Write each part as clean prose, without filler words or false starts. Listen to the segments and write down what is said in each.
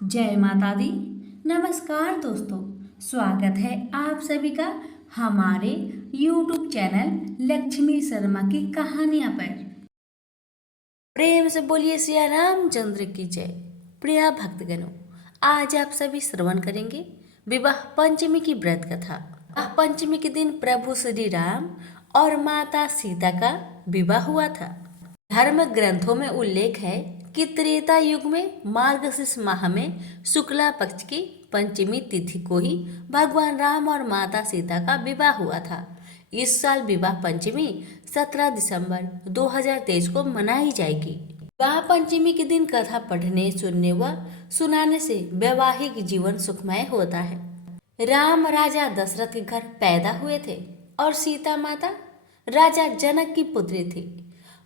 जय माता दी। नमस्कार दोस्तों, स्वागत है आप सभी का हमारे YouTube चैनल लक्ष्मी शर्मा की कहानियां पर। प्रेम से बोलिए सिया रामचंद्र की जय। प्रिय भक्तगणों, आज आप सभी श्रवण करेंगे विवाह पंचमी की व्रत कथा। विवाह पंचमी के दिन प्रभु श्री राम और माता सीता का विवाह हुआ था। धर्म ग्रंथों में उल्लेख है कि त्रेता युग में मार्गशीर्ष माह में शुक्ला पक्ष की पंचमी तिथि को ही भगवान राम और माता सीता का विवाह हुआ था। इस साल विवाह पंचमी 17 दिसंबर 2023 को मनाई जाएगी। विवाह पंचमी के दिन कथा पढ़ने, सुनने व सुनाने से वैवाहिक जीवन सुखमय होता है। राम राजा दशरथ के घर पैदा हुए थे और सीता माता राजा जनक की पुत्री थी।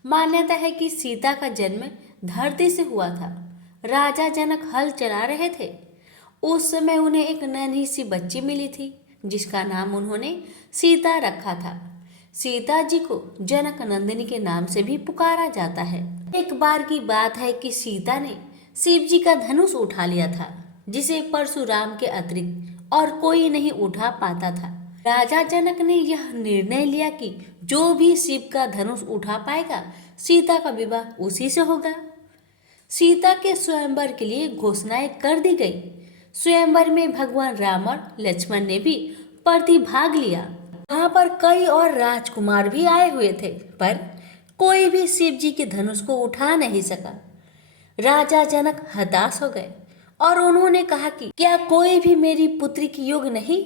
मान्यता है कि सीता का जन्म धरती से हुआ था। राजा जनक हल चला रहे थे। उस समय उन्हें एक नन्ही सी बच्ची मिली थी जिसका नाम उन्होंने सीता रखा था। सीता जी को जनक नंदिनी के नाम से भी पुकारा जाता है। एक बार की बात है कि सीता ने शिव जी का धनुष उठा लिया था, जिसे परशुराम के अतिरिक्त और कोई नहीं उठा पाता था। राजा जनक ने यह निर्णय लिया कि जो भी शिव का धनुष उठा पाएगा, सीता का विवाह उसी से होगा। सीता के स्वयंवर के लिए घोषणाएं कर दी गई। स्वयंवर में भगवान राम और लक्ष्मण ने भी प्रतिभाग लिया। वहां पर कई और राजकुमार भी आए हुए थे, पर कोई भी शिव जी के धनुष को उठा नहीं सका। राजा जनक हताश हो गए और उन्होंने कहा कि क्या कोई भी मेरी पुत्री की योग्य नहीं।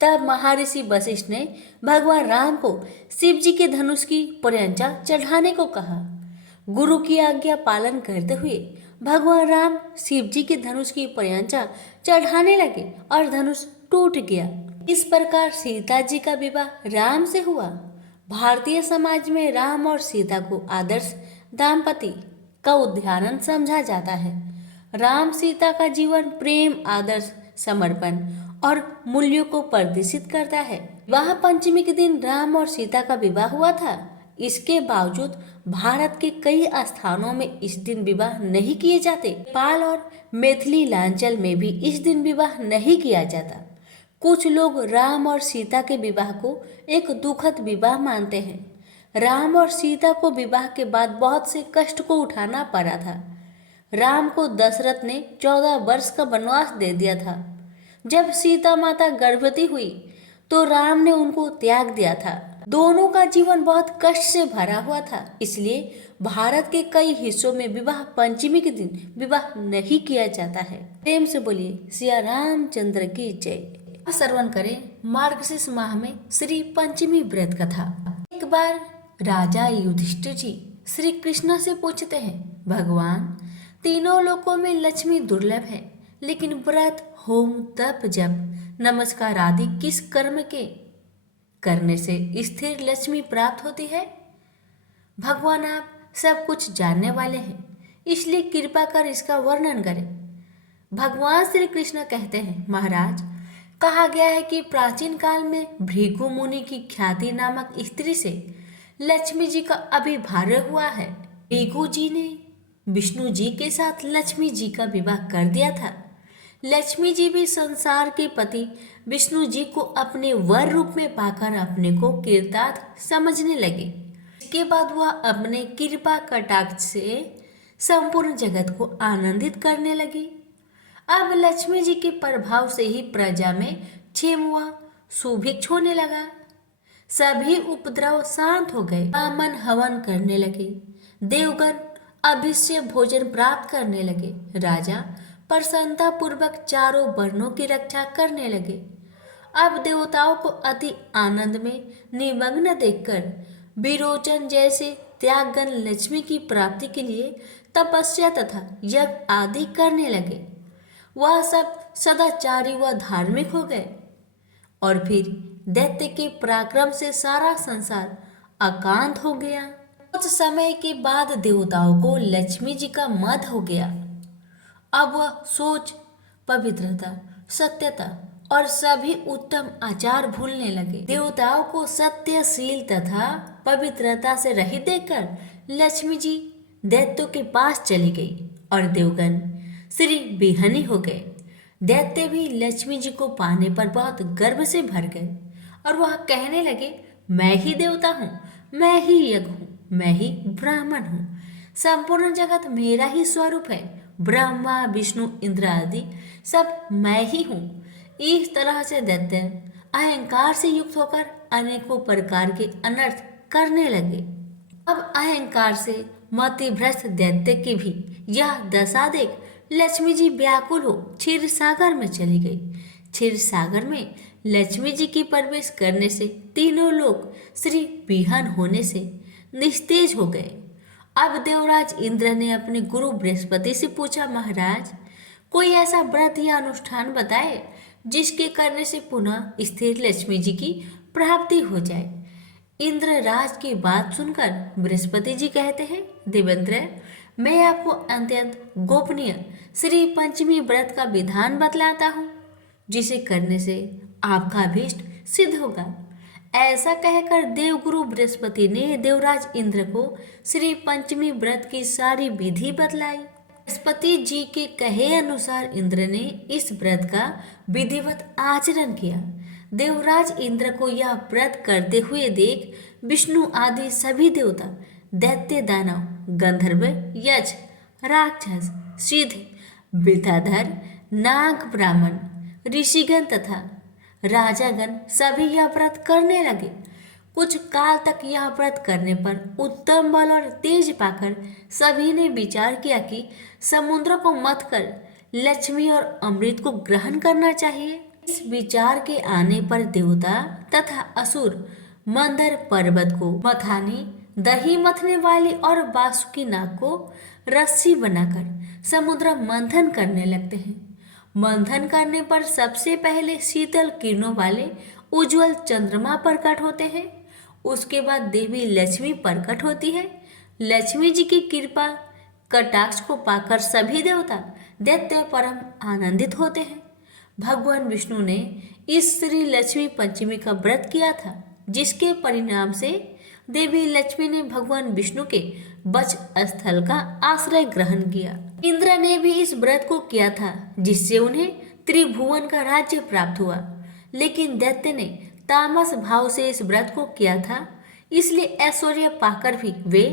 तब महर्षि वशिष्ठ ने भगवान राम को शिव जी के धनुष की पर्यंचा चढ़ाने को कहा। गुरु की आज्ञा पालन करते हुए भगवान राम शिव जी के धनुष की पर्यंचा चढ़ाने लगे और धनुष टूट गया। इस प्रकार सीता जी का विवाह राम से हुआ। भारतीय समाज में राम और सीता को आदर्श दाम्पत्य का उदाहरण समझा जाता है। राम सीता का जीवन प्रेम, आदर्श, समर्पण और मूल्यों को प्रदर्शित करता है। विवाह पंचमी के दिन राम और सीता का विवाह हुआ था। इसके बावजूद भारत के कई स्थानों में इस दिन विवाह नहीं किए जाते। नेपाल और मैथिली लांचल में भी इस दिन विवाह नहीं किया जाता। कुछ लोग राम और सीता के विवाह को एक दुखद विवाह मानते हैं। राम और सीता को विवाह के बाद बहुत से कष्ट को उठाना पड़ा था। राम को दशरथ ने 14 वर्ष का वनवास दे दिया था। जब सीता माता गर्भवती हुई तो राम ने उनको त्याग दिया था। दोनों का जीवन बहुत कष्ट से भरा हुआ था। इसलिए भारत के कई हिस्सों में विवाह पंचमी के दिन विवाह नहीं किया जाता है। प्रेम से बोलिए सिया रामचंद्र की जय। श्रवण करें मार्गशीर्ष माह में श्री पंचमी व्रत कथा। एक बार राजा युधिष्ठिर जी श्री कृष्ण से पूछते हैं, भगवान, तीनों लोकों में लक्ष्मी दुर्लभ है, लेकिन व्रत, होम, तप, जप, नमस्कार आदि किस कर्म के करने से स्थिर लक्ष्मी प्राप्त होती है? भगवान, आप सब कुछ जानने वाले हैं, इसलिए कृपा कर इसका वर्णन करें। भगवान श्री कृष्ण कहते हैं, महाराज, कहा गया है कि प्राचीन काल में भृगु मुनि की ख्याति नामक स्त्री से लक्ष्मी जी का अभिभार्य हुआ है। भृगु जी ने विष्णु जी के साथ लक्ष्मी जी का विवाह कर दिया था। लक्ष्मी जी भी संसार के पति विष्णु जी को अपने वर रूप में पाकर अपने को कृतार्थ समझने लगे। इसके बाद वह अपने कृपा कटाक्ष से संपूर्ण जगत को आनंदित करने लगी। अब लक्ष्मी जी के प्रभाव से ही प्रजा में क्षेम व सुभिक्ष होने लगा। सभी उपद्रव शांत हो गए। ब्राह्मण हवन करने लगे। देवगण अभिष्य भोजन प्राप्त करने लगे। राजा प्रसन्नता पूर्वक चारों वर्णों की रक्षा करने लगे। अब देवताओं को अति आनंद में निमग्न देखकर विरोचन जैसे त्यागगण लक्ष्मी की प्राप्ति के लिए तपस्या तथा यज्ञ आदि करने लगे। वह सब सदाचारी व धार्मिक हो गए। और फिर दैत्य के पराक्रम से सारा संसार अकांत हो गया। कुछ समय के बाद देवताओं को लक्ष्मी जी का मद हो गया। अब वह सोच, पवित्रता, सत्यता और सभी उत्तम आचार भूलने लगे। देवताओं को सत्यशील तथा पवित्रता से रहित देखकर लक्ष्मी जी दैत्यों के पास चली गई और देवगण श्री बिहनी हो गए। दैत्य भी लक्ष्मी जी को पाने पर बहुत गर्व से भर गए और वह कहने लगे, मैं ही देवता हूँ, मैं ही यज्ञ हूँ, मैं ही ब्राह्मण हूँ, संपूर्ण जगत मेरा ही स्वरूप है, ब्रह्मा विष्णु इंद्र आदि सब मैं ही हूँ। इस तरह से दैत्य अहंकार से युक्त होकर अनेकों प्रकार के अनर्थ करने लगे। अब अहंकार से मतिभ्रष्ट दैत्य की भी यह दशा देख लक्ष्मी जी व्याकुल हो क्षीर सागर में चली गई। क्षीर सागर में लक्ष्मी जी की प्रवेश करने से तीनों लोग श्री विहन होने से निस्तेज हो गए। अब देवराज इंद्र ने अपने गुरु बृहस्पति से पूछा, महाराज कोई ऐसा व्रत या अनुष्ठान बताए जिसके करने से पुनः स्थिर लक्ष्मी जी की प्राप्ति हो जाए। इंद्र राज की बात सुनकर बृहस्पति जी कहते हैं, देवेंद्र मैं आपको अत्यंत गोपनीय श्री पंचमी व्रत का विधान बतलाता हूँ, जिसे करने से आपका अभीष्ट सिद्ध होगा। ऐसा कहकर देवगुरु बृहस्पति ने देवराज इंद्र को श्री पंचमी व्रत की सारी विधि बतलाई। बृहस्पति जी के कहे अनुसार इंद्र ने इस व्रत का विधिवत आचरण किया। देवराज इंद्र को यह व्रत करते हुए देख विष्णु आदि सभी देवता, दैत्य दानव, गंधर्व, यक्ष, राक्षस, सिद्ध, वृथाधर, नाग, ब्राह्मण, ऋषिगण तथा राजागण सभी यह व्रत करने लगे। कुछ काल तक यह व्रत करने पर उत्तम बल और तेज पाकर सभी ने विचार किया कि समुद्र को मथ कर लक्ष्मी और अमृत को ग्रहण करना चाहिए। इस विचार के आने पर देवता तथा असुर मंदर पर्वत को मथानी, दही मथने वाली और वासुकी नाग को रस्सी बनाकर समुद्र मंथन करने लगते हैं। मंथन करने पर सबसे पहले शीतल किरणों वाले उज्जवल चंद्रमा प्रकट होते हैं। उसके बाद देवी लक्ष्मी प्रकट होती है। लक्ष्मी जी की कृपा कटाक्ष को पाकर सभी देवता दैत्य परम आनंदित होते हैं। भगवान विष्णु ने इस श्री लक्ष्मी पंचमी का व्रत किया था, जिसके परिणाम से देवी लक्ष्मी ने भगवान विष्णु के वक्ष स्थल का आश्रय ग्रहण किया। इंद्र ने भी इस व्रत को किया था, जिससे उन्हें त्रिभुवन का राज्य प्राप्त हुआ। लेकिन दैत्य ने तामस भाव से इस व्रत को किया था, इसलिए ऐश्वर्य पाकर भी वे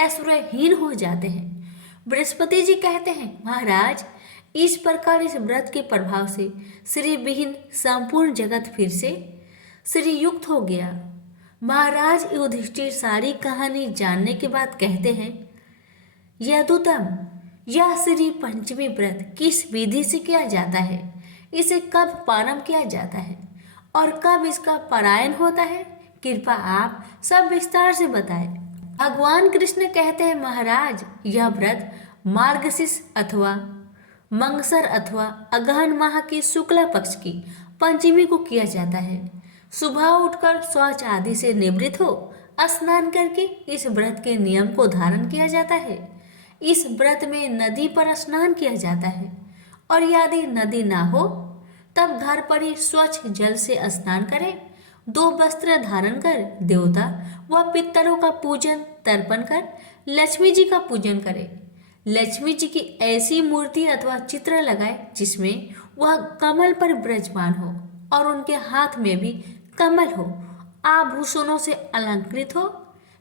ऐश्वर्यहीन हो जाते हैं। बृहस्पति जी कहते हैं, महाराज इस प्रकार इस व्रत के प्रभाव से श्री विहीन संपूर्ण जगत फिर से श्री युक्त हो गया। महाराज युधिष्ठिर सारी कहानी जानने के बाद कहते हैं, यदुतम यह श्री पंचमी व्रत किस विधि से किया जाता है, इसे कब प्रारंभ किया जाता है और कब इसका पारायण होता है, कृपा आप सब विस्तार से बताएं। भगवान कृष्ण कहते हैं, महाराज यह व्रत मार्गशीर्ष अथवा मंगसर अथवा अगहन माह की शुक्ला पक्ष की पंचमी को किया जाता है। सुबह उठकर शौच आदि से निवृत्त हो स्नान करके इस व्रत के नियम को धारण किया जाता है। इस व्रत में नदी पर स्नान किया जाता है और यदि नदी ना हो तब घर पर ही स्वच्छ जल से स्नान करें। 2 वस्त्र धारण कर देवता व पितरों का पूजन तर्पण कर लक्ष्मी जी का पूजन करें। लक्ष्मी जी की ऐसी मूर्ति अथवा चित्र लगाए जिसमें वह कमल पर विराजमान हो और उनके हाथ में भी कमल हो, आभूषणों से अलंकृत हो,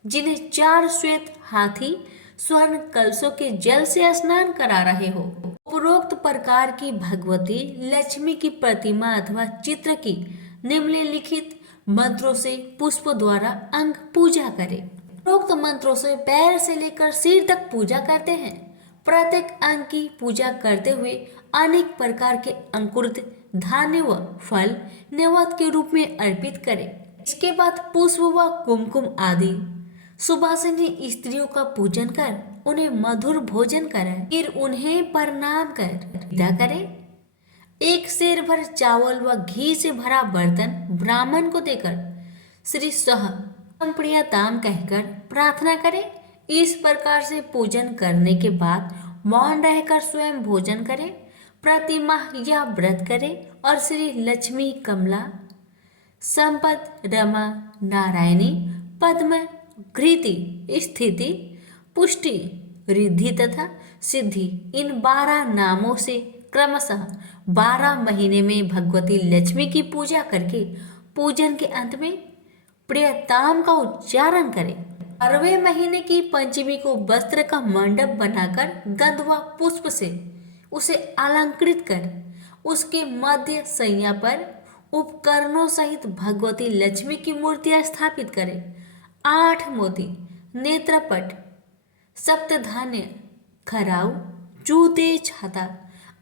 जिन्हें 4 श्वेत हाथी स्वर्ण कलशों के जल से स्नान करा रहे हो। उपरोक्त प्रकार की भगवती लक्ष्मी की प्रतिमा अथवा चित्र की निम्नलिखित मंत्रों से पुष्प द्वारा अंग पूजा करें। उपरोक्त मंत्रों से पैर से लेकर सिर तक पूजा करते हैं। प्रत्येक अंग की पूजा करते हुए अनेक प्रकार के अंकुरित धान्य व फल नैवेद्य के रूप में अर्पित करें। इसके बाद पुष्प व कुमकुम आदि सुवासिनी स्त्रियों का पूजन कर उन्हें मधुर भोजन कराएं। फिर उन्हें प्रणाम कर विदा करें। एक सेर भर चावल व घी से भरा बर्तन ब्राह्मण को देकर श्री सह प्रियताम कहकर प्रार्थना करें। इस प्रकार से पूजन करने के बाद मौन रहकर स्वयं भोजन करें। प्रतिमाह यह व्रत करें और श्री लक्ष्मी, कमला, संपत, रमा, नारायणी, पद्म, घृति, स्थिति, पुष्टि, रिद्धि तथा सिद्धि इन 12 नामों से क्रमशः 12 महीने में भगवती लक्ष्मी की पूजा करके पूजन के अंत में प्रियताम का उच्चारण करें। 12वें महीने की पंचमी को वस्त्र का मंडप बनाकर गंध व पुष्प से उसे अलंकृत कर उसके मध्य सैया पर उपकरणों सहित भगवती लक्ष्मी की मूर्तियां स्थापित करें। 8 मोती, नेत्रपट, सप्तधान्य, खराउ, जूते, छाता,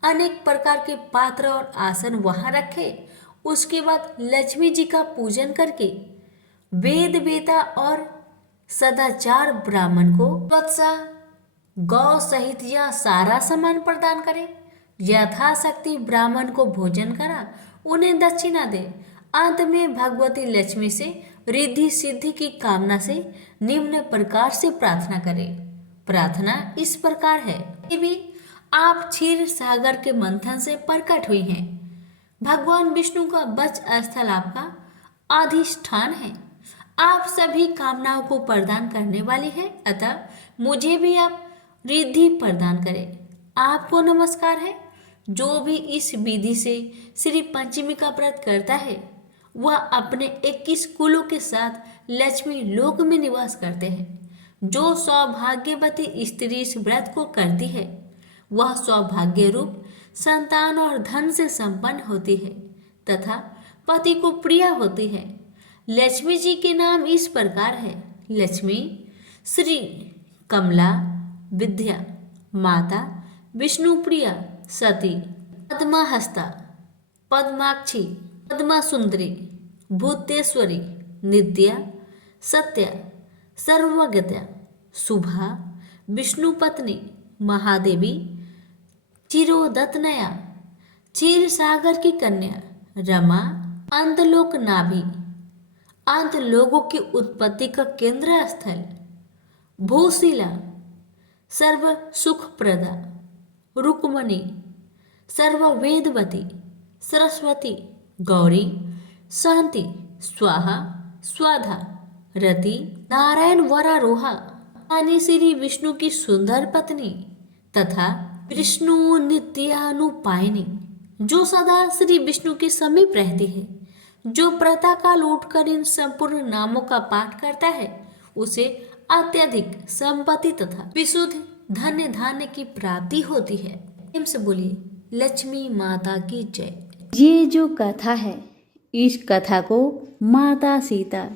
अनेक प्रकार के पात्र और आसन वहां रखे। उसके बाद लक्ष्मी जी का पूजन करके वेद वेता और सदाचार ब्राह्मण को वत्सा गौ सहित यह सारा सामान प्रदान करे। यथाशक्ति ब्राह्मण को भोजन करा उन्हें दक्षिणा दे। अंत में भगवती लक्ष्मी से रिद्धि सिद्धि की कामना से निम्न प्रकार से प्रार्थना करें। प्रार्थना इस प्रकार है, देवी आप क्षीर सागर के मंथन से प्रकट हुई हैं। भगवान विष्णु का वक्ष स्थल आपका अधिष्ठान है। आप सभी कामनाओं को प्रदान करने वाली है, अतः मुझे भी आप रिद्धि प्रदान करें। आपको नमस्कार है। जो भी इस विधि से श्री पंचमी का व्रत करता है वह अपने 21 कुलों के साथ लक्ष्मी लोक में निवास करते हैं। जो सौभाग्यवती स्त्री इस व्रत को करती है वह सौभाग्य रूप संतान और धन से संपन्न होती है तथा पति को प्रिय होती है। लक्ष्मी जी के नाम इस प्रकार है, लक्ष्मी, श्री, कमला, विद्या, माता, विष्णुप्रिया, सती, पद्महस्ता, पद्माक्षी, पद्मसुंदरी, भूतेश्वरी, नित्या, सत्या, सर्वज्ञता, शुभा, विष्णुपत्नी, महादेवी, चिरोदतनया, क्षीर सागर की कन्या, रमा, अंतलोक नाभि, अंत लोगों की उत्पत्ति का केंद्र स्थल, भूशिला, सर्व सुखप्रदा, रुक्मणी, सर्व वेदवती, सरस्वती, गौरी, शांति, स्वाहा, स्वाधा, रति, नारायण वरारोहा यानी श्री विष्णु की सुंदर पत्नी तथा विष्णु नित्यानुपायिनी जो सदा श्री विष्णु के समीप रहती है। जो प्रातःकाल उठकर इन संपूर्ण नामों का पाठ करता है उसे अत्यधिक संपत्ति तथा विशुद्ध धन्य धान्य की प्राप्ति होती है। प्रेम से बोलिए लक्ष्मी माता की जय। ये जो कथा है इस कथा को माता सीता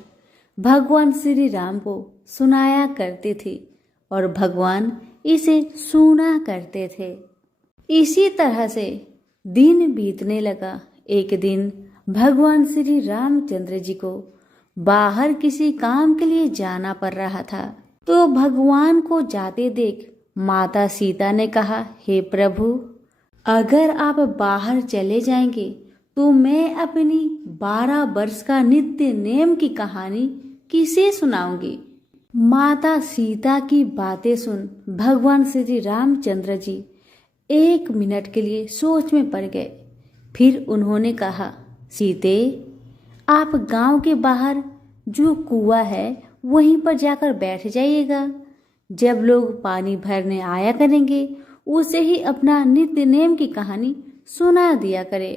भगवान श्री राम को सुनाया करते थे और भगवान इसे सुना करते थे। इसी तरह से दिन बीतने लगा। एक दिन भगवान श्री रामचंद्र जी को बाहर किसी काम के लिए जाना पड़ रहा था, तो भगवान को जाते देख माता सीता ने कहा, हे प्रभु, अगर आप बाहर चले जाएंगे तो मैं अपनी 12 वर्ष का नित्य नेम की कहानी किसे सुनाऊंगी। माता सीता की बातें सुन भगवान श्री रामचंद्र जी 1 मिनट के लिए सोच में पड़ गए। फिर उन्होंने कहा, सीते, आप गांव के बाहर जो कुआं है वहीं पर जाकर बैठ जाइएगा। जब लोग पानी भरने आया करेंगे उसे ही अपना नित्य नेम की कहानी सुना दिया करे।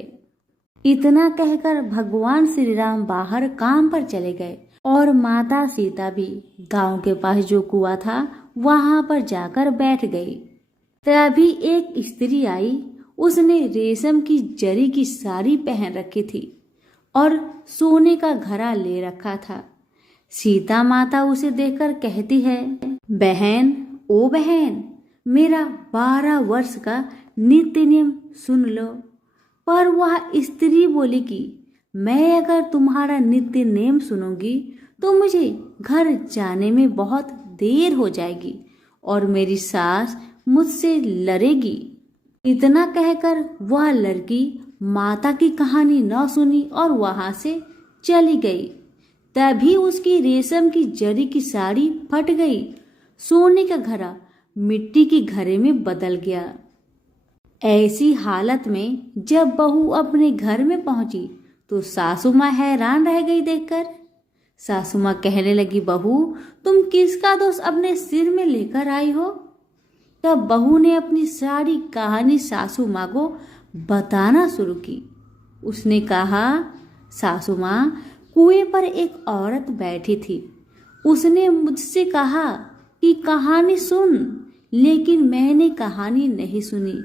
इतना कहकर भगवान श्री राम बाहर काम पर चले गए और माता सीता भी गांव के पास जो कुआं था वहां पर जाकर बैठ गई। तभी एक स्त्री आई। उसने रेशम की जरी की साड़ी पहन रखी थी और सोने का घड़ा ले रखा था। सीता माता उसे देखकर कहती है, बहन, ओ बहन, मेरा 12 वर्ष का नित्य नियम सुन लो। पर वह स्त्री बोली कि मैं अगर तुम्हारा नित्य नेम सुनूंगी तो मुझे घर जाने में बहुत देर हो जाएगी और मेरी सास मुझसे लड़ेगी। इतना कहकर वह लड़की माता की कहानी न सुनी और वहां से चली गई। तभी उसकी रेशम की जरी की साड़ी फट गई। सोने का घड़ा मिट्टी के घड़े में बदल गया। ऐसी हालत में जब बहू अपने घर में पहुंची तो सासू माँ हैरान रह गई देखकर। सासू माँ कहने लगी, बहू, तुम किसका दोष अपने सिर में लेकर आई हो? तब बहू ने अपनी सारी कहानी सासू माँ को बताना शुरू की। उसने कहा, सासू माँ, कुएं पर एक औरत बैठी थी। उसने मुझसे कहा कि कहानी सुन, लेकिन मैंने कहानी नहीं सुनी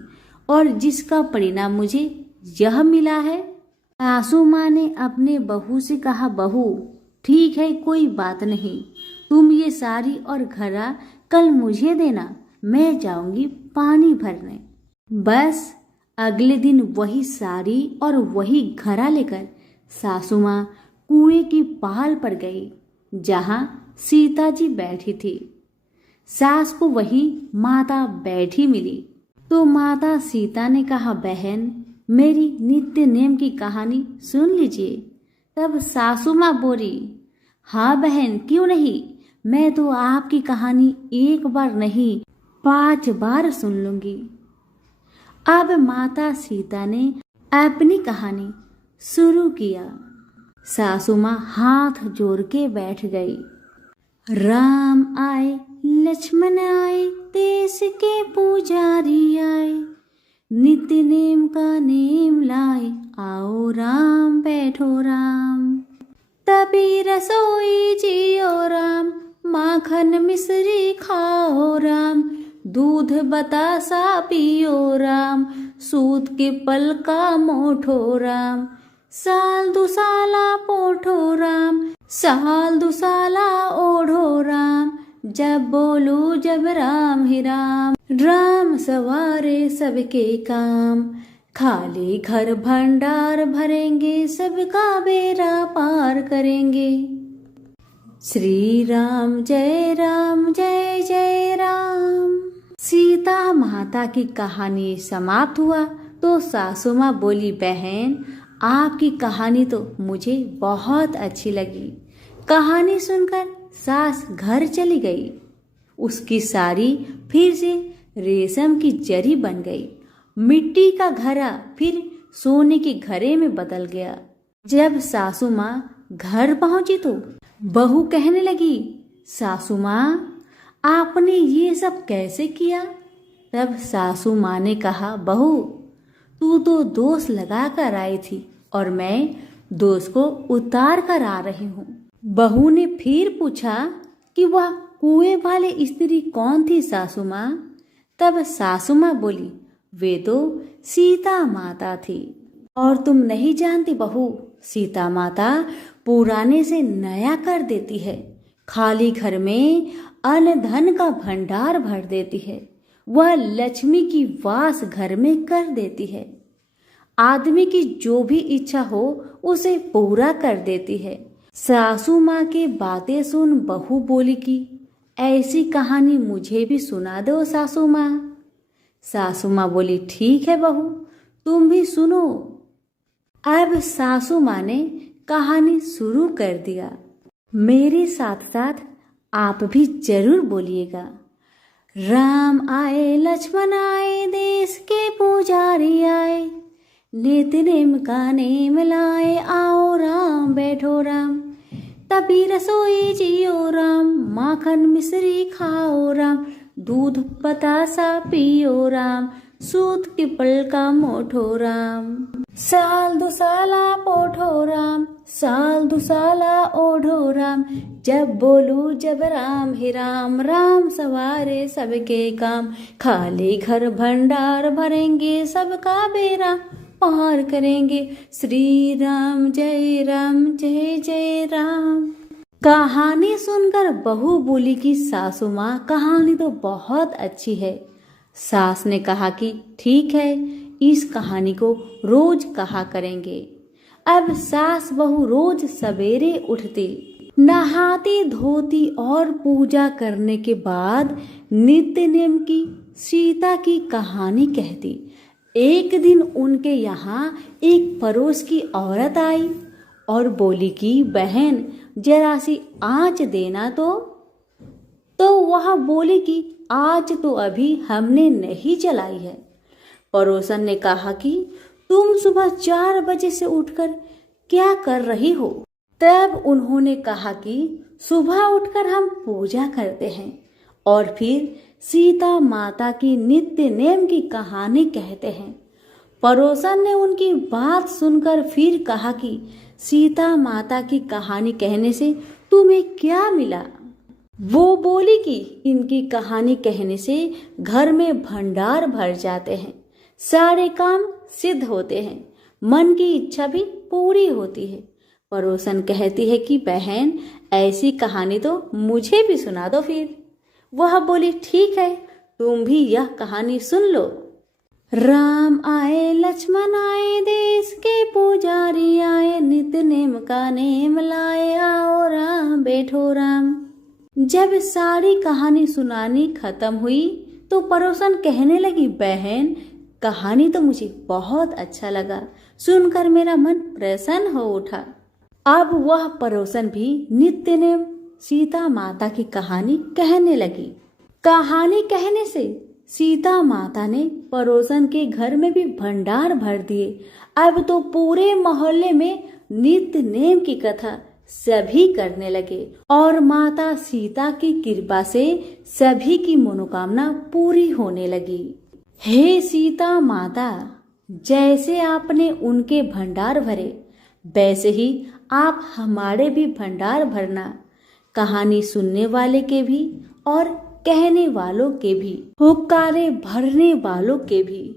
और जिसका परिणाम मुझे यह मिला है। सासू माँ ने अपने बहू से कहा, बहू ठीक है, कोई बात नहीं, तुम ये साड़ी और घड़ा कल मुझे देना, मैं जाऊंगी पानी भरने। बस अगले दिन वही साड़ी और वही घड़ा लेकर सासू माँ कुएं की पहाड़ पर गई जहाँ सीता जी बैठी थी। सास को वही माता बैठी मिली तो माता सीता ने कहा, बहन मेरी नित्य नेम की कहानी सुन लीजिए। तब सासू माँ बोली, हाँ बहन, क्यों नहीं, मैं तो आपकी कहानी एक बार नहीं 5 बार सुन लूंगी। अब माता सीता ने अपनी कहानी शुरू किया। सासू माँ हाथ जोड़ के बैठ गई। राम आए, लक्ष्मण आए, देश के पुजारी आए, नित्य नेम का नेम लाए, आओ राम बैठो राम। तभी रसोई जियो राम, माखन मिश्री खाओ राम, दूध बतासा पियो राम, सूत के पल का मोठो राम, साल दुसाला पोठो राम, साल दुसाला ओढ़ो राम, जब बोलू जब राम ही राम, राम सवारे सबके काम, खाली घर भंडार भरेंगे, सबका बेड़ा पार करेंगे। श्री राम जय राम जय जय राम। सीता माता की कहानी समाप्त हुआ तो सासू माँ बोली, बहन आपकी कहानी तो मुझे बहुत अच्छी लगी। कहानी सुनकर सास घर चली गई। उसकी साड़ी फिर से रेशम की जरी बन गई। मिट्टी का घड़ा फिर सोने के घड़े में बदल गया। जब सासू माँ घर पहुंची तो बहू कहने लगी, सासू माँ आपने ये सब कैसे किया? तब सासू माँ ने कहा, बहू तू तो दोष लगा कर आई थी और मैं दोष को उतार कर आ रही हूँ। बहू ने फिर पूछा कि वह कुएं वाले स्त्री कौन थी सासू माँ? तब सासू माँ बोली, वे तो सीता माता थी। और तुम नहीं जानती बहू, सीता माता पुराने से नया कर देती है, खाली घर में अन्न धन का भंडार भर देती है, वह लक्ष्मी की वास घर में कर देती है, आदमी की जो भी इच्छा हो उसे पूरा कर देती है। सासू माँ के बातें सुन बहू बोली कि ऐसी कहानी मुझे भी सुना दो सासू माँ। सासू माँ बोली, ठीक है बहू, तुम भी सुनो। अब सासू माँ ने कहानी शुरू कर दिया। मेरे साथ साथ आप भी जरूर बोलिएगा। राम आए, लक्ष्मण आए, देश के पुजारी आए, नित्य नेम का नेम लाए, आओ राम बैठो राम। तभी रसोई जियो राम, माखन मिश्री खाओ राम, दूध बतासा पियो राम, सूत के पल का मोठो राम, साल दुसाला पोठो राम, साल दुसाला ओढ़ो राम, जब बोलू जब राम ही राम, राम सवारे सबके काम, खाली घर भंडार भरेंगे, सबका बेड़ा पार करेंगे। श्री राम जय जय राम। कहानी सुनकर बहू बोली कि सासू माँ कहानी तो बहुत अच्छी है। सास ने कहा कि ठीक है, इस कहानी को रोज कहा करेंगे। अब सास बहू रोज सवेरे उठती, नहाती धोती और पूजा करने के बाद नित्य नेम की सीता की कहानी कहती। एक दिन उनके यहाँ एक पड़ोस की औरत आई और बोली कि बहन जरा सी आँच देना तो वह बोली कि आज तो अभी हमने नहीं जलाई है। पड़ोसन ने कहा कि तुम सुबह 4 बजे से उठकर क्या कर रही हो? तब उन्होंने कहा कि सुबह उठकर हम पूजा करते हैं और फिर सीता माता की नित्य नेम की कहानी कहते हैं। पड़ोसन ने उनकी बात सुनकर फिर कहा कि सीता माता की कहानी कहने से तुम्हें क्या मिला? वो बोली कि इनकी कहानी कहने से घर में भंडार भर जाते हैं, सारे काम सिद्ध होते हैं, मन की इच्छा भी पूरी होती है। पड़ोसन कहती है कि बहन, ऐसी कहानी तो मुझे भी सुना दो फिर। वह बोली ठीक है, तुम भी यह कहानी सुन लो। राम आए लक्ष्मण आए, देश के पुजारी आए, नित्य नेम का नेम लाए, आओ राम बैठो राम। जब सारी कहानी सुनानी खत्म हुई तो पड़ोसन कहने लगी, बहन कहानी तो मुझे बहुत अच्छा लगा, सुनकर मेरा मन प्रसन्न हो उठा। अब वह पड़ोसन भी नित्य नेम सीता माता की कहानी कहने लगी। कहानी कहने से सीता माता ने पड़ोसन के घर में भी भंडार भर दिए। अब तो पूरे मोहल्ले में नित्य नेम की कथा सभी करने लगे और माता सीता की कृपा से सभी की मनोकामना पूरी होने लगी। हे सीता माता, जैसे आपने उनके भंडार भरे, वैसे ही आप हमारे भी भंडार भरना, कहानी सुनने वाले के भी और कहने वालों के भी, हुक्कारे भरने वालों के भी,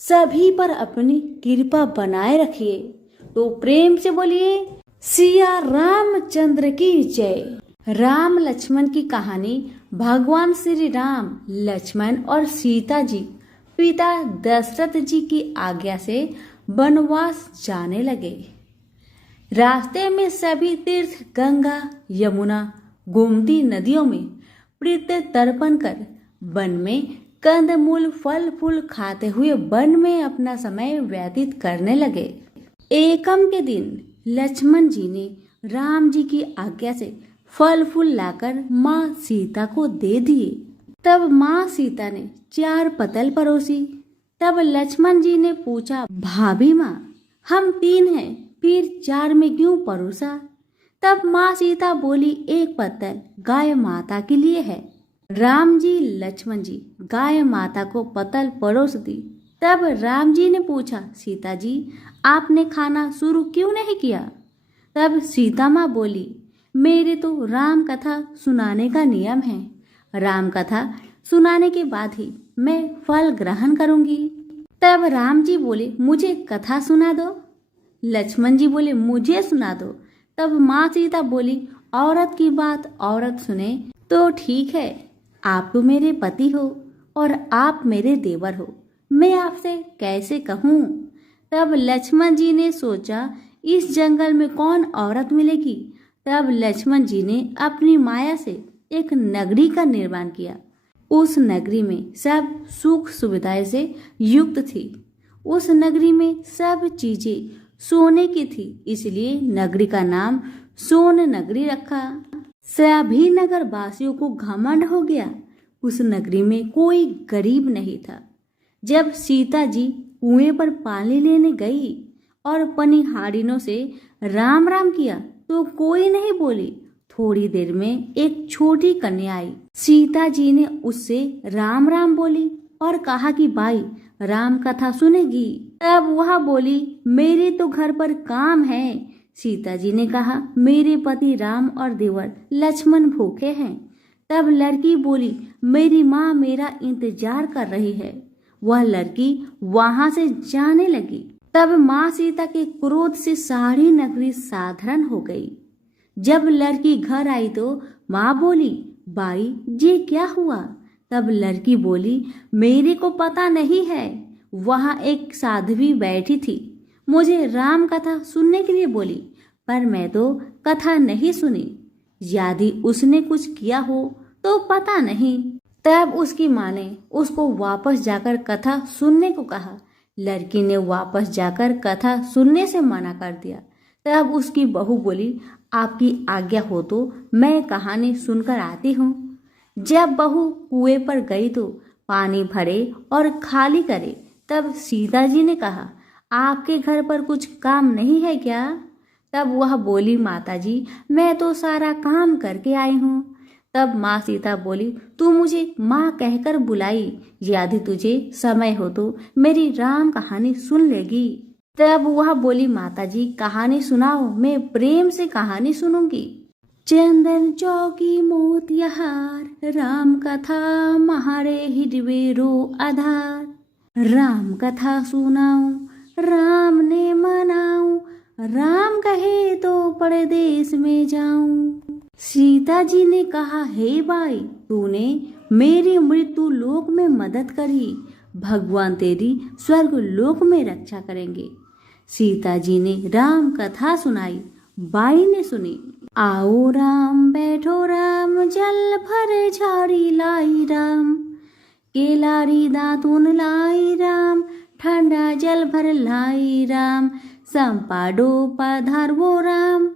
सभी पर अपनी कृपा बनाए रखिए। तो प्रेम से बोलिए सिया रामचंद्र की जय। राम लक्ष्मण की कहानी। भगवान श्री राम, लक्ष्मण और सीता जी पिता दशरथ जी की आज्ञा से वनवास जाने लगे। रास्ते में सभी तीर्थ गंगा, यमुना, गोमती नदियों में प्रीत तर्पण कर वन में कंदमूल फल फूल खाते हुए वन में अपना समय व्यतीत करने लगे। एकम के दिन लक्ष्मण जी ने राम जी की आज्ञा से फल फूल लाकर माँ सीता को दे दिए। तब माँ सीता ने 4 पतल परोसी। तब लक्ष्मण जी ने पूछा, भाभी माँ, हम 3 हैं, फिर 4 में क्यों परोसा? तब माँ सीता बोली, 1 पत्तल गाय माता के लिए है। राम जी लक्ष्मण जी गाय माता को पतल परोस दी। तब राम जी ने पूछा, सीता जी आपने खाना शुरू क्यों नहीं किया? तब सीता माँ बोली, मेरे तो राम कथा सुनाने का नियम है, राम कथा सुनाने के बाद ही मैं फल ग्रहण करूंगी। तब राम जी बोले, मुझे कथा सुना दो। लक्ष्मण जी बोले, मुझे सुना दो। तब माँ सीता बोली, औरत की बात औरत सुने तो ठीक है, आप तो मेरे पति हो और आप मेरे देवर हो, मैं आपसे कैसे कहूँ? तब लक्ष्मण जी ने सोचा, इस जंगल में कौन औरत मिलेगी? तब लक्ष्मण जी ने अपनी माया से एक नगरी का निर्माण किया। उस नगरी में सब सुख सुविधाएं से युक्त थी। उस नगरी में सब चीजें सोने की थी, इसलिए नगरी का नाम सोन नगरी रखा। सभी नगर वासियों को घमंड हो गया। उस नगरी में कोई गरीब नहीं था। जब सीता जी कुएं पर पानी लेने गई और पनिहारिनों से राम राम किया तो कोई नहीं बोली। थोड़ी देर में एक छोटी कन्या आई। सीता जी ने उससे राम राम बोली और कहा कि बाई राम कथा सुनेगी। तब वह बोली, मेरे तो घर पर काम है। सीता जी ने कहा, मेरे पति राम और देवर लक्ष्मण भूखे हैं। तब लड़की बोली, मेरी माँ मेरा इंतजार कर रही है। वह लड़की वहां से जाने लगी। तब माँ सीता के क्रोध से सारी नगरी साधारण हो गई। जब लड़की घर आई तो माँ बोली, बाई ये क्या हुआ? तब लड़की बोली, मेरे को पता नहीं है, वहां एक साध्वी बैठी थी, मुझे राम कथा सुनने के लिए बोली, पर मैं तो कथा नहीं सुनी। यदि उसने कुछ किया हो तो पता नहीं। तब उसकी माँ ने उसको वापस जाकर कथा सुनने को कहा। लड़की ने वापस जाकर कथा सुनने से मना कर दिया। तब उसकी बहू बोली, आपकी आज्ञा हो तो मैं कहानी सुनकर आती हूँ। जब बहू कुएं पर गई तो पानी भरे और खाली करे। तब सीता जी ने कहा, आपके घर पर कुछ काम नहीं है क्या? तब वह बोली, माता जी मैं तो सारा काम करके आई हूँ। तब माँ सीता बोली, तू मुझे माँ कहकर बुलाई, यदि तुझे समय हो तो मेरी राम कहानी सुन लेगी। तब वह बोली, माताजी कहानी सुनाओ, मैं प्रेम से कहानी सुनूंगी। चंदन चौकी मोतिहार, राम कथा महारे हिडवे रो आधार। राम कथा सुनाऊं, राम ने मनाऊं, राम कहे तो परदेश में जाऊं। सीता जी ने कहा, हे भाई, तूने मेरी मृत्यु लोक में मदद करी, भगवान तेरी स्वर्ग लोक में रक्षा करेंगे। सीता जी ने राम कथा सुनाई, बाई ने सुनी। आओ राम बैठो राम, जल भर झाड़ी लाई राम, केलारी दातुन लाई राम, ठंडा जल भर लाई राम, संपाडो पधारवो राम,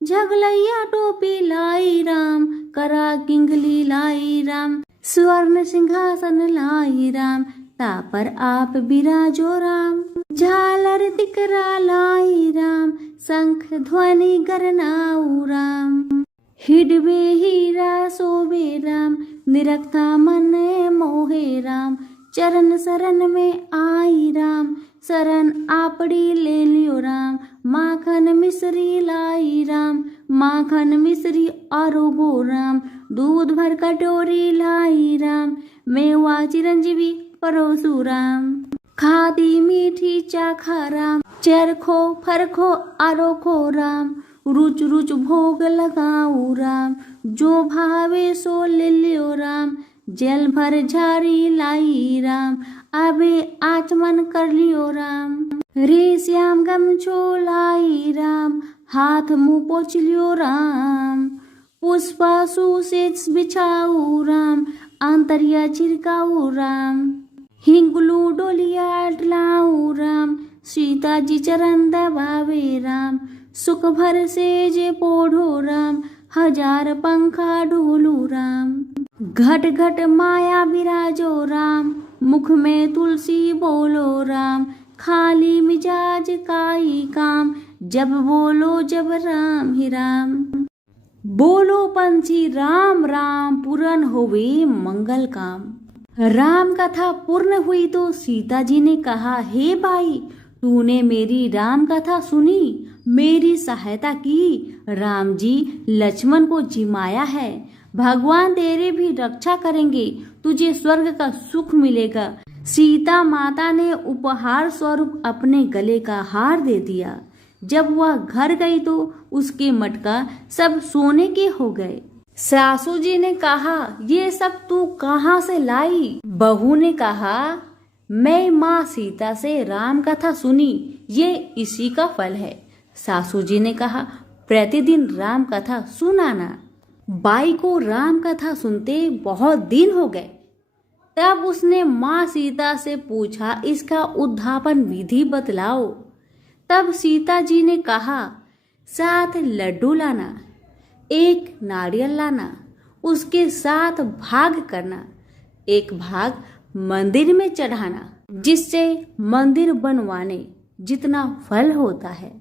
झगलैया टोपी लाई राम, करा किंगली लाई राम, स्वर्ण सिंहासन लाई राम, तापर आप बिराजो राम, झालर तिकरा लाई राम, शंख ध्वनि गरनाऊ राम, हिडवे हीरा शोभे राम, निरखता मन मोहे राम, चरण शरण में आई राम, शरण आपड़ी ले लियो राम, माखन मिश्री लाई राम, माखन मिश्री आरोगो राम, दूध भर कटोरी लाई राम, मेवा चिरंजीवी परोसु राम, खाती मीठी चाखा राम, चरखो फरखो आरोखो राम, रुच रुच भोग लगाऊ राम, जो भावे सो ले लियो राम, जल भर झारी लाई राम, अबे आचमन कर लियो राम, रे श्याम गमछो लाई राम, हाथ मुंह पोछ लियो राम, पुष्पा सुसेज बिछाऊ राम, अंतरिया छिड़काऊ राम, हिंगलू डोलिया डलाऊ राम, सीता जी चरण दबावे राम, सुख भर से जे पोढ़ो राम, हजार पंखा ढोलू राम, घट घट माया विराजो राम, मुख में तुलसी बोलो राम, खाली मिजाज काई काम, जब बोलो जब राम ही राम, बोलो पंछी राम राम, पूर्ण होवे मंगल काम। राम कथा पूर्ण हुई तो सीता जी ने कहा, हे भाई, तूने मेरी राम कथा सुनी, मेरी सहायता की, राम जी लक्ष्मण को जिमाया है, भगवान तेरे भी रक्षा करेंगे, तुझे स्वर्ग का सुख मिलेगा। सीता माता ने उपहार स्वरूप अपने गले का हार दे दिया। जब वह घर गई तो उसके मटका सब सोने के हो गए। सासू जी ने कहा, ये सब तू कहाँ से लाई? बहू ने कहा, मैं माँ सीता से राम कथा सुनी, ये इसी का फल है। सासू जी ने कहा, प्रतिदिन राम कथा सुनाना। बाई को राम कथा सुनते बहुत दिन हो गए। तब उसने माँ सीता से पूछा, इसका उद्धापन विधि बतलाओ। तब सीता जी ने कहा, 7 लड्डू लाना, 1 नारियल लाना, उसके 7 भाग करना, 1 भाग मंदिर में चढ़ाना, जिससे मंदिर बनवाने जितना फल होता है,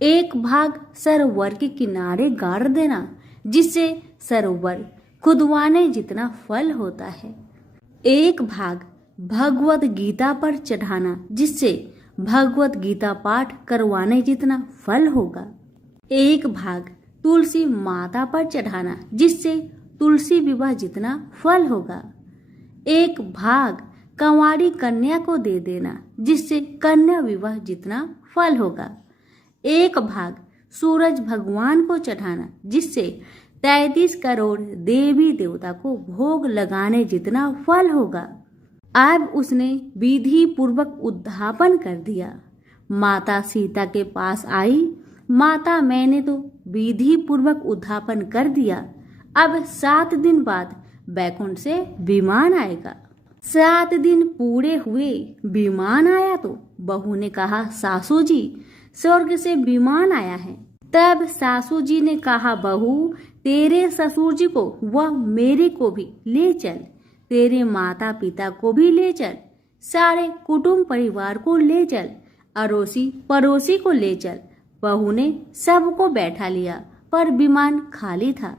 1 भाग सरोवर के किनारे गाड़ देना, जिससे सरोवर खुदवाने जितना फल होता है, 1 भाग भगवत गीता पर चढ़ाना, जिससे भगवत गीता पाठ करवाने जितना फल होगा, 1 भाग तुलसी माता पर चढ़ाना, जिससे तुलसी विवाह जितना फल होगा, 1 भाग कंवारी कन्या को दे देना, जिससे कन्या विवाह जितना फल होगा, 1 भाग सूरज भगवान को चढ़ाना, जिससे 33 करोड़ देवी देवता को भोग लगाने जितना फल होगा। अब उसने विधि पूर्वक उद्धापन कर दिया। माता सीता के पास आई, माता मैंने तो विधि पूर्वक उद्धापन कर दिया, अब 7 दिन बाद बैकुंठ से विमान आएगा। 7 दिन पूरे हुए, विमान आया तो बहू ने कहा, सासू जी स्वर्ग से विमान आया है। तब सासू जी ने कहा, बहू तेरे ससुर जी को व मेरे को भी ले चल, तेरे माता पिता को भी ले चल, सारे कुटुंब परिवार को ले चल, अड़ोसी पड़ोसी को ले चल। बहू ने सबको बैठा लिया, पर विमान खाली था।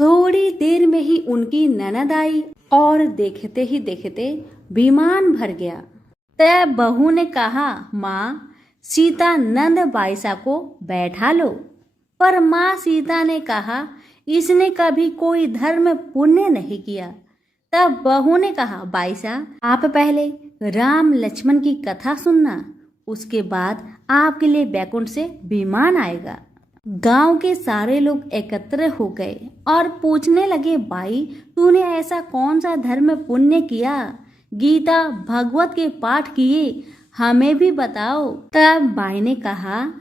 थोड़ी देर में ही उनकी ननद आई और देखते ही देखते विमान भर गया। तब बहू ने कहा, माँ सीता नंद बाईसा को बैठा लो। पर माँ सीता ने कहा, इसने कभी कोई धर्म पुण्य नहीं किया। तब बहू ने कहा, बाईसा आप पहले राम लक्ष्मण की कथा सुनना, उसके बाद आपके लिए बैकुंठ से विमान आएगा। गांव के सारे लोग एकत्र हो गए और पूछने लगे, भाई तूने ऐसा कौन सा धर्म पुण्य किया? गीता भगवत के पाठ किए, हमें भी बताओ। तब बाई ने कहा,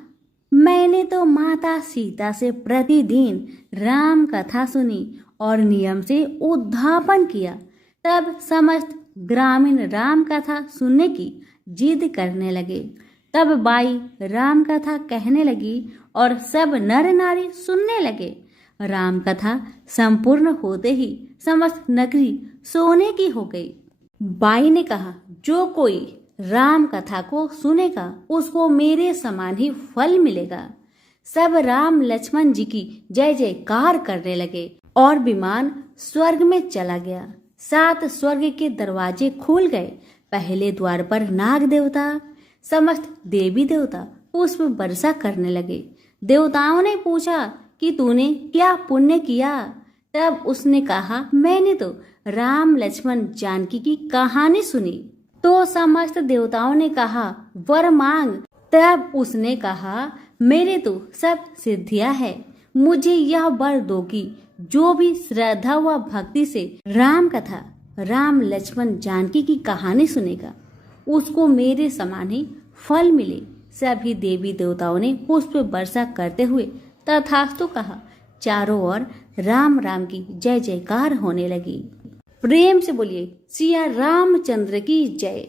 मैंने तो माता सीता से प्रतिदिन राम कथा सुनी और नियम से उद्धापन किया। तब समस्त ग्रामीण राम कथा सुनने की जिद करने लगे। तब बाई राम कथा कहने लगी और सब नर नारी सुनने लगे। राम कथा संपूर्ण होते ही समस्त नगरी सोने की हो गई। बाई ने कहा, जो कोई राम कथा को सुनेगा उसको मेरे समान ही फल मिलेगा। सब राम लक्ष्मण जी की जय जयकार करने लगे और विमान स्वर्ग में चला गया। 7 स्वर्ग के दरवाजे खुल गए। पहले द्वार पर नाग देवता, समस्त देवी देवता पुष्प वर्षा करने लगे। देवताओं ने पूछा कि तूने क्या पुण्य किया? तब उसने कहा, मैंने तो राम लक्ष्मण जानकी की कहानी सुनी। तो समस्त देवताओं ने कहा, वर मांग। तब उसने कहा, मेरे तो सब सिद्धियां है, मुझे यह वर दो कि जो भी श्रद्धा व भक्ति से राम कथा, राम लक्ष्मण जानकी की कहानी सुनेगा उसको मेरे समान ही फल मिले। सभी देवी देवताओं ने पुष्प वर्षा करते हुए तथास्तु कहा। चारों ओर राम राम की जय जयकार होने लगी। प्रेम से बोलिए सिया रामचंद्र की जय।